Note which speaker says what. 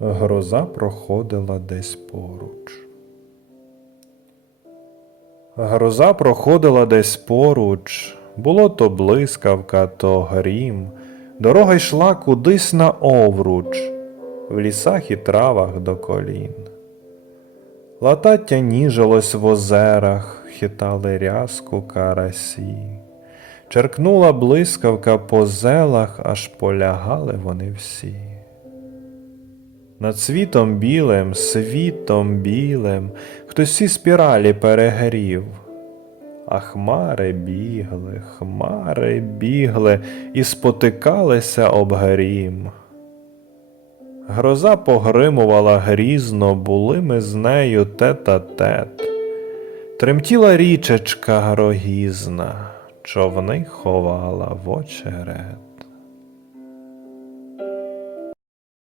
Speaker 1: Гроза проходила десь поруч. Гроза проходила десь поруч, було то блискавка, то грім, дорога йшла кудись на овруч, в лісах і травах до колін. Латаття ніжилось в озерах, хитали рязку карасі. Черкнула блискавка по зелах, аж полягали вони всі. Над світом білим, світом білим, хтось ці спіралі перегрів. А хмари бігли, хмари бігли і спотикалися об грім. Гроза погримувала грізно, були ми з нею тет а тет. Тремтіла річечка грогізна, човни ховала в очерет.